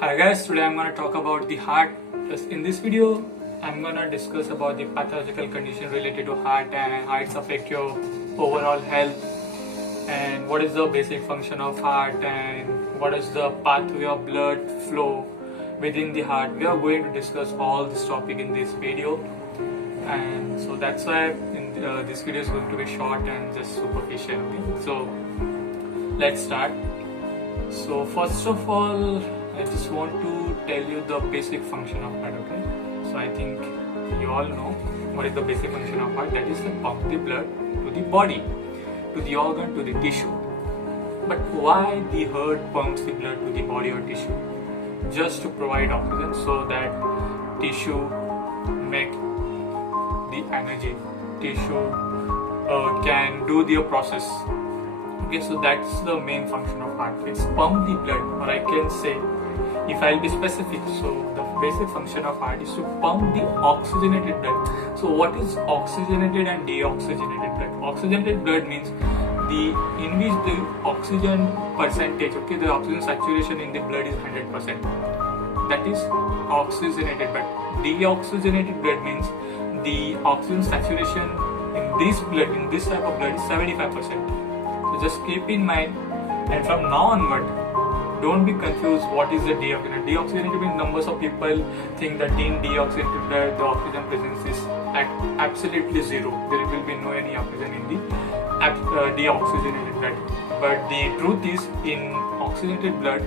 Hi guys, today I'm going to talk about the heart. In this video, I'm going to discuss about the pathological condition related to heart and how it's affect your overall health and what is the basic function of heart and what is the pathway of blood flow within the heart. We are going to discuss all this topic in this video, and so that's why this video is going to be short and just superficial. Okay? So let's start. So first of all, I just want to tell you the basic function of heart. Okay, so I think you all know what is the basic function of heart. That is to pump the blood to the body, to the organ, to the tissue. But why the heart pumps the blood to the body or tissue? Just to provide oxygen so that tissue make the energy. Tissue can do the process. Okay, so that's the main function of heart. It's pump the blood, or I can say, if I'll be specific, so the basic function of heart is to pump the oxygenated blood. So what is oxygenated and deoxygenated blood? Oxygenated blood means in which the oxygen percentage, okay, the oxygen saturation in the blood is 100%. That is oxygenated blood. Deoxygenated blood means the oxygen saturation in this blood, in this type of blood, is 75%. So just keep in mind, and from now onward, don't be confused what is the deoxygenated. Deoxygenated means numbers of people think that in deoxygenated blood the oxygen presence is at absolutely zero. There will be no any oxygen in the deoxygenated blood. But the truth is, in oxygenated blood,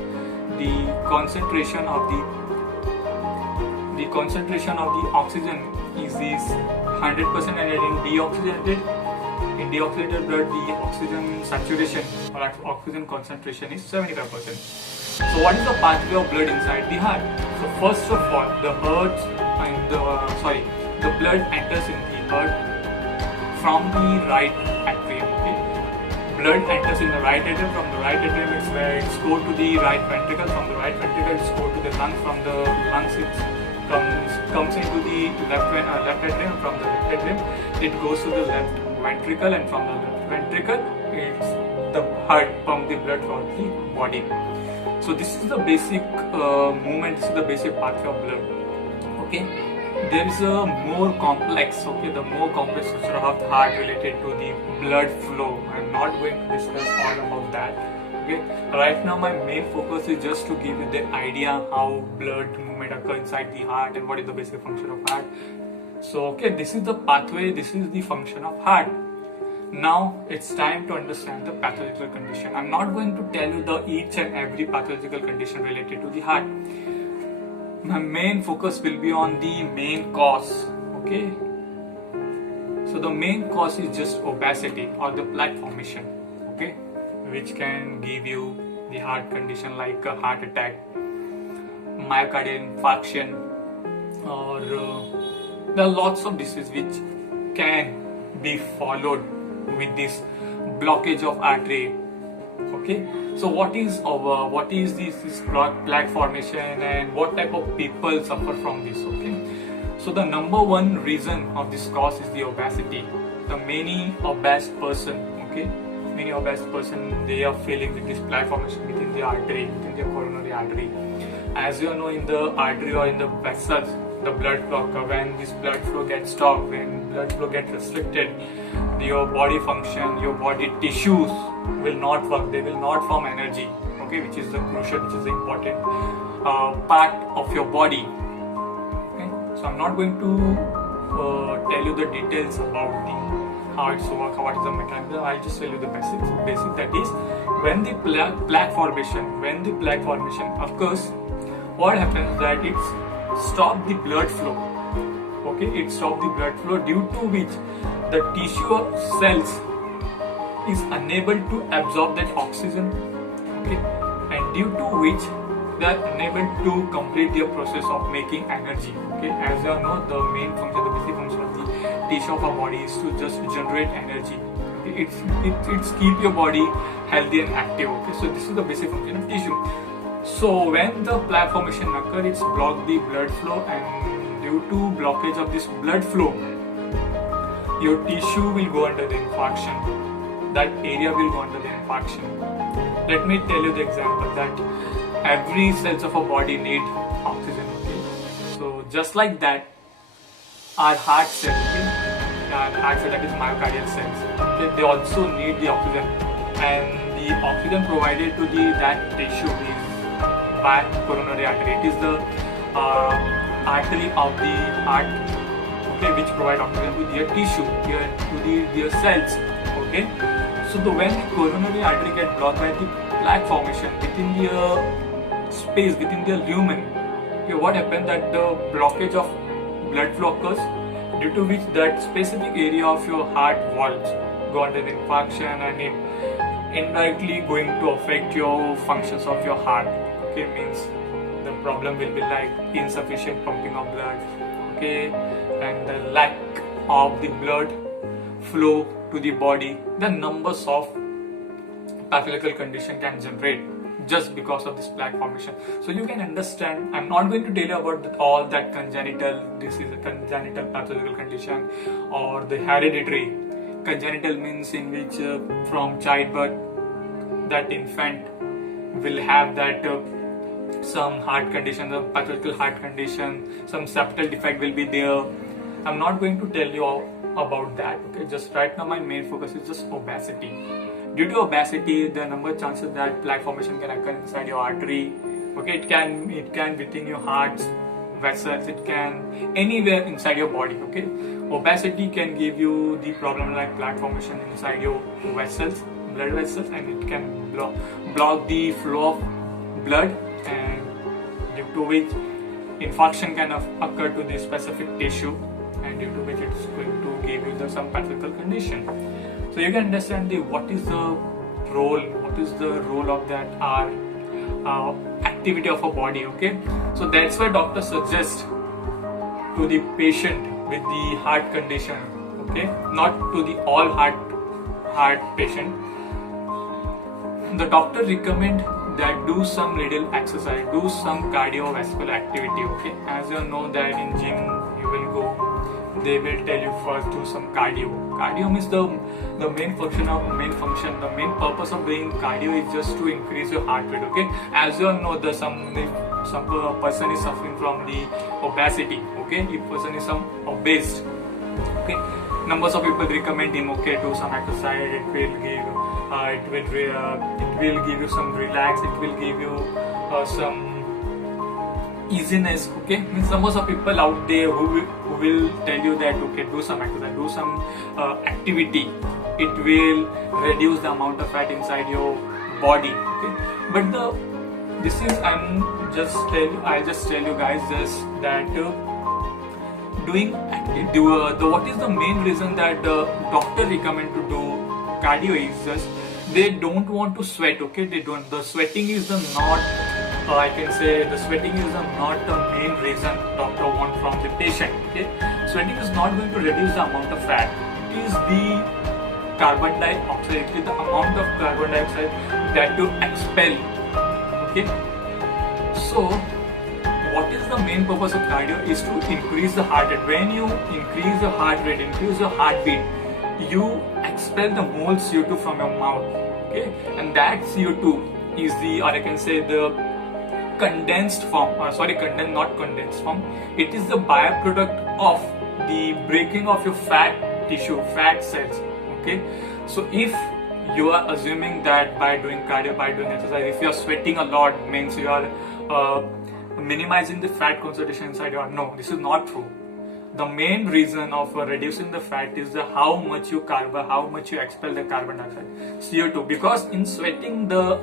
the concentration of the oxygen is 100%, and in deoxygenated blood, the oxygen saturation or oxygen concentration is 75%. So what is the pathway of blood inside the heart? So first of all, the blood enters in the heart from the right atrium. Okay? Blood enters in the right atrium. From the right atrium, it's go to the right ventricle. From the right ventricle, it's go to the lung. From the lungs, it comes into the left atrium. From the left atrium, it goes to the left ventricle, and from the left ventricle, it's the heart pump the blood throughout the body. So this is the basic movement. This is the basic pathway of blood. Okay, there is a more complex. Okay, the more complex structure of the heart related to the blood flow. I'm not going to discuss all about that. Okay, right now my main focus is just to give you the idea how blood movement occurs inside the heart and what is the basic function of heart. So okay, this is the pathway, this is the function of heart. Now it's time to understand the pathological condition. I'm not going to tell you the each and every pathological condition related to the heart. My main focus will be on the main cause. Okay, so the main cause is just obesity or the plaque formation. Okay, which can give you the heart condition like a heart attack, myocardial infarction, or there are lots of diseases which can be followed with this blockage of artery. Okay, so what is this plaque formation and what type of people suffer from this? Okay, so the number one reason of this cause is the obesity. The many obese person, they are feeling with this plaque formation within the artery, within the coronary artery. As you know, in the artery or in the vessels, the blood flow, when this blood flow gets stopped, when blood flow gets restricted, your body function, your body tissues will not work. They will not form energy. Okay, which is the crucial, which is the important part of your body. Okay, so I'm not going to tell you the details about how it's work, what is the mechanism. I'll just tell you the basic. That is, when the plaque formation occurs, what happens that it's stop the blood flow. Okay, it stops the blood flow, due to which the tissue cells is unable to absorb that oxygen. Okay, and due to which they are unable to complete their process of making energy. Okay, as you know, the main function, the basic function of the tissue of our body is to just generate energy. Okay, it's keep your body healthy and active. Okay, so this is the basic function of tissue. So when the plaque formation occurs, it's block the blood flow, and due to blockage of this blood flow, your tissue will go under the infarction. That area will go under the infarction. Let me tell you the example that every cells of our body need oxygen. Okay, so just like that, our heart cells, okay, our heart cell, that is myocardial cells, okay, they also need the oxygen, and the oxygen provided to that tissue is by coronary artery. It is the artery of the heart, okay, which provide oxygen to their tissue, their cells. Okay, so when the coronary artery get blocked by the plaque formation within the space, within the lumen, okay, what happens that the blockage of blood flow occurs, due to which that specific area of your heart valves go under infarction, and it indirectly going to affect your functions of your heart. Okay, means the problem will be like insufficient pumping of blood, okay, and the lack of the blood flow to the body. The numbers of pathological condition can generate just because of this plaque formation. So you can understand, I'm not going to tell you about all that congenital disease, congenital pathological condition, or the hereditary. Congenital means in which from childbirth that infant will have that some heart condition, the pathological heart condition, some septal defect will be there. I'm not going to tell you all about that. Okay, just right now my main focus is just obesity. Due to obesity, the number of chances that plaque formation can occur inside your artery. Okay, it can within your heart vessels, it can anywhere inside your body. Okay, obesity can give you the problem like plaque formation inside your vessels, blood vessels, and it can block the flow of blood, and due to which infarction can occur to the specific tissue, and due to which it's going to give you some pathological condition. So you can understand what is the role of that activity of a body. Okay, so that's why doctor suggests to the patient with the heart condition, okay, not to the all heart patient, the doctor recommend that do some little exercise, do some cardiovascular activity. Okay, as you know that in gym you will go, they will tell you first do some cardio. Cardio means the main purpose of doing cardio is just to increase your heart rate. Okay, as you all know, some person is suffering from the obesity. Okay, if person is obese, okay, numbers of people recommend him, okay, do some exercise. It will give you some relax. It will give you some easiness. Okay, means numbers of people out there who will tell you that okay, do some exercise, do some activity. It will reduce the amount of fat inside your body. Okay, but I'll just tell you guys just that what is the main reason that the doctor recommend to do cardio is just they don't want to sweat. Okay, the sweating is the not I can say the sweating is not the main reason doctor want from the patient. Okay, sweating is not going to reduce the amount of fat. It is the carbon dioxide. It is the amount of carbon dioxide that you expel. Okay, so what is the main purpose of cardio is to increase the heart rate. When you increase the heart rate, increase your heartbeat, you expel the more CO2 from your mouth. Okay, and that CO2 is the, or I can say the condensed form, not condensed form, it is the byproduct of the breaking of your fat tissue, fat cells. Okay, so if you are assuming that by doing cardio, by doing exercise, if you are sweating a lot, means you are minimizing the fat concentration inside your, no, this is not true. The main reason of reducing the fat is how much you expel the carbon dioxide, CO2. Because in sweating the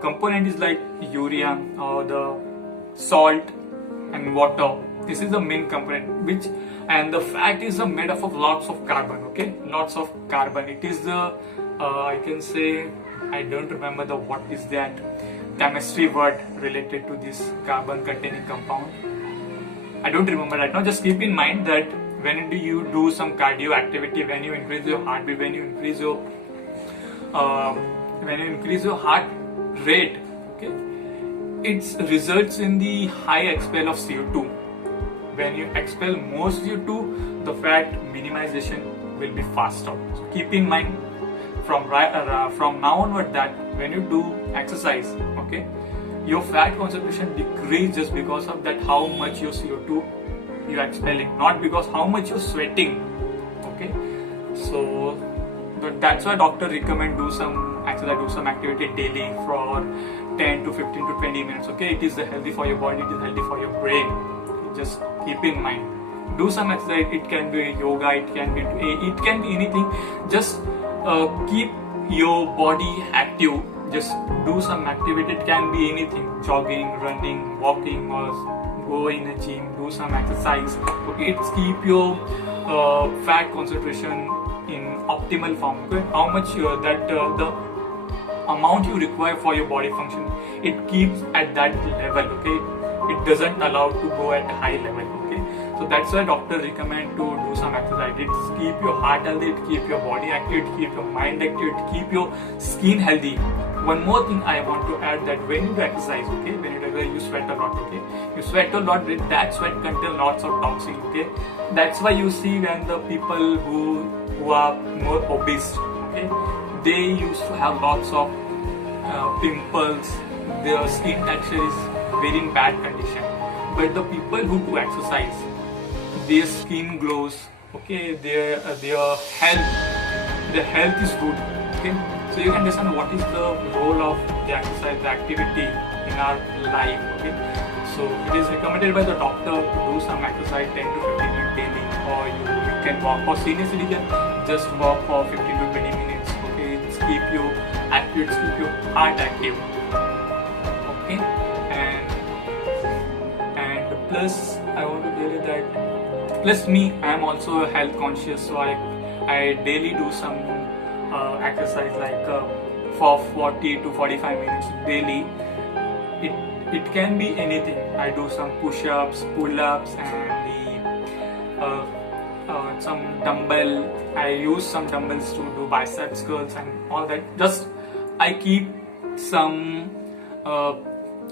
component is like urea or the salt and water. This is the main component, and the fat is made up of lots of carbon. Okay, lots of carbon. It is the I can say, I don't remember what is that chemistry word related to this carbon containing compound. I don't remember right now. Just keep in mind that when you do some cardio activity, when you increase your heartbeat, when you increase your heart rate, okay, it results in the high expel of CO2. When you expel more CO2, the fat minimization will be faster. So keep in mind from now onward that when you do exercise, okay, your fat concentration decrease just because of that how much your CO2 you are expelling, not because how much you're sweating. Okay, so that's why doctor recommend do some exercise, do some activity daily for 10 to 15 to 20 minutes. Okay, it is healthy for your body, it is healthy for your brain. Just keep in mind, do some exercise. It can be yoga, it can be anything. Just keep your body active. Just do some activity. It can be anything: jogging, running, walking, or go in a gym, do some exercise. Okay, it's keep your fat concentration in optimal form. Okay, how much the amount you require for your body function, it keeps at that level. Okay, it doesn't allow to go at a high level. Okay, so that's why doctor recommend to do some exercise. It keep your heart healthy, it keep your body active, it keep your mind active, it keep your skin healthy. One more thing I want to add, that when you do exercise, okay, when you do exercise, you sweat a lot. Okay, you sweat a lot. With that sweat contains lots of toxin. Okay, that's why you see when the people who are more obese, okay, they used to have lots of pimples. Their skin texture is very in bad condition. But the people who do exercise, their skin glows. Okay, their health is good. Okay, so you can understand what is the role of the exercise, the activity in our life. Okay, so it is recommended by the doctor to do some exercise 10 to 15 minutes daily, or you can walk, or senior citizen just walk for 15 to 20 minutes. Okay, it's keep you active, it's keep your heart active. Okay, and plus I want to tell you that, plus me, I am also health conscious, so I daily do some exercise like for 40 to 45 minutes daily. It can be anything. I do some push-ups, pull-ups, and some dumbbell. I use some dumbbells to do biceps curls and all that. Just I keep some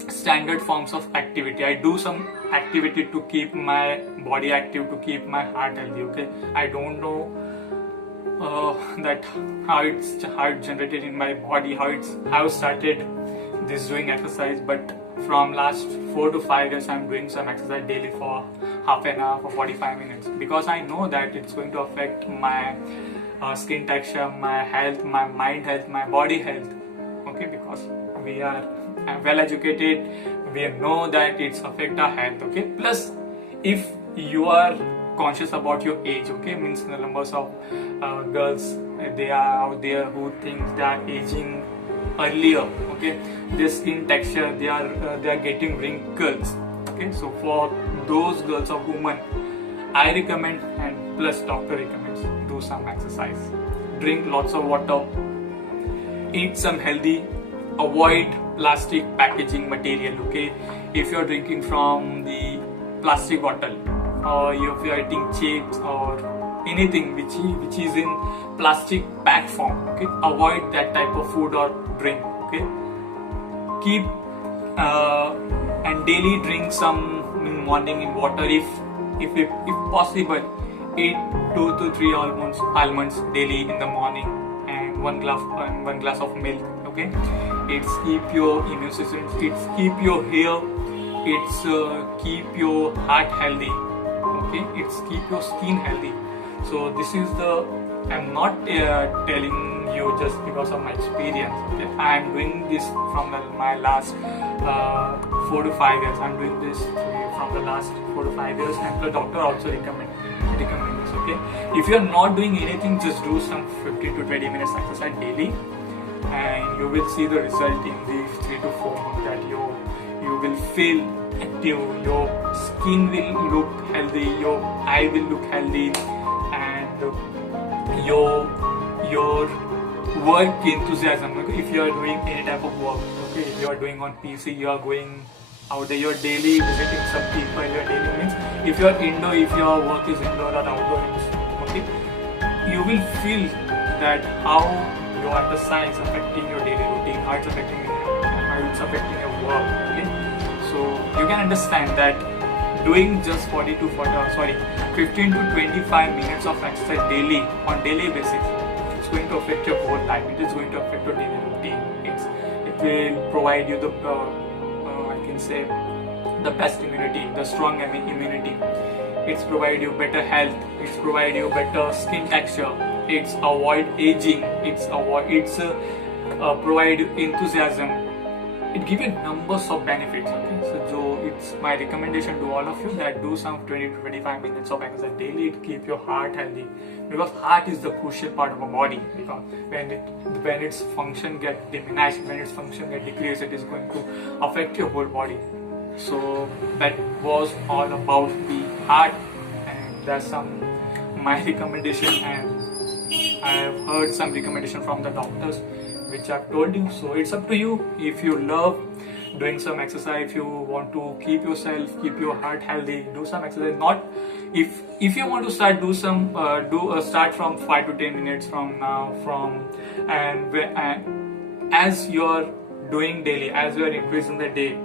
standard forms of activity. I do some activity to keep my body active, to keep my heart healthy. Okay, I don't know that how it generated in my body, how I started this doing exercise, but from last 4 to 5 years I'm doing some exercise daily for half an hour, for 45 minutes, because I know that it's going to affect my skin texture, my health, my mind health, my body health. Okay, because we are well educated, we know that it's affect our health. Okay, plus if you are conscious about your age, okay, means the numbers of girls they are out there who think they are aging earlier. Okay, their skin texture, they are getting wrinkles. Okay, so for those girls or women, I recommend, and plus doctor recommends, do some exercise, drink lots of water, eat some healthy, avoid plastic packaging material. Okay, if you're drinking from the plastic bottle, or if you're eating chips or anything which is in plastic pack form, okay, avoid that type of food or drink. Okay, keep and daily drink some in morning in water. If possible, eat 2 to 3 almonds daily in the morning, and one glass of milk. Okay, it's keep your immune system, it's keep your hair, it's keep your heart healthy. Okay, it's keep your skin healthy. So this is I'm not telling you just because of my experience. Okay, I am doing this from my last 4 to 5 years. I'm doing this from the last 4 to 5 years, and the doctor also recommend this. Okay, if you are not doing anything, just do some 15 to 20 minutes exercise daily, and you will see the result in these 3 to 4 months, that you will feel active, your skin will look healthy, your eye will look healthy, and your work enthusiasm. Okay? If you are doing any type of work, okay, if you are doing on PC, you are going out there, you are daily visiting some people, you are daily means, if you are indoor, if your work is indoor or outdoor, okay, you will feel that how your exercise affecting your daily routine, how it's affecting your work. Okay, so you can understand that doing just 15 to 25 minutes of exercise daily on daily basis, it's going to affect your whole life. It is going to affect your daily routine. It will provide you the say the best immunity, the strong immunity. It's provide you better health, it's provide you better skin texture, it's avoid aging, it's provide enthusiasm. It gives you numbers of benefits. Okay, so it's my recommendation to all of you that do some 20 to 25 minutes of exercise daily. It keep your heart healthy, because heart is the crucial part of our body. Because when its function get diminished, when its function get decreased, it is going to affect your whole body. So that was all about the heart, and that's some my recommendation, and I have heard some recommendation from the doctors which I've told you. So it's up to you. If you love doing some exercise, if you want to keep your heart healthy, do some exercise. Not if you want to start, do some start from 5 to 10 minutes from now, and as you're doing daily, as you are increasing the day,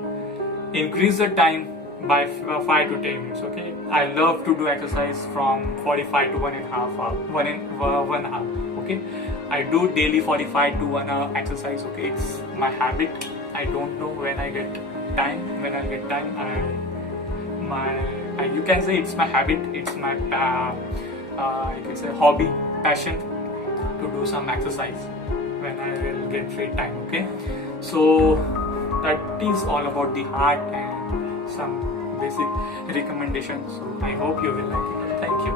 increase the time by 5 to 10 minutes. Okay, I love to do exercise from 45 to 1.5 hour, 1 hour. Okay, I do daily 45 to 1 hour exercise. Okay, it's my habit. I don't know when I get time. You can say it's my habit. It's my you can say hobby, passion to do some exercise when I will get free time. Okay, so that is all about the heart and some basic recommendations. So I hope you will like it. Thank you.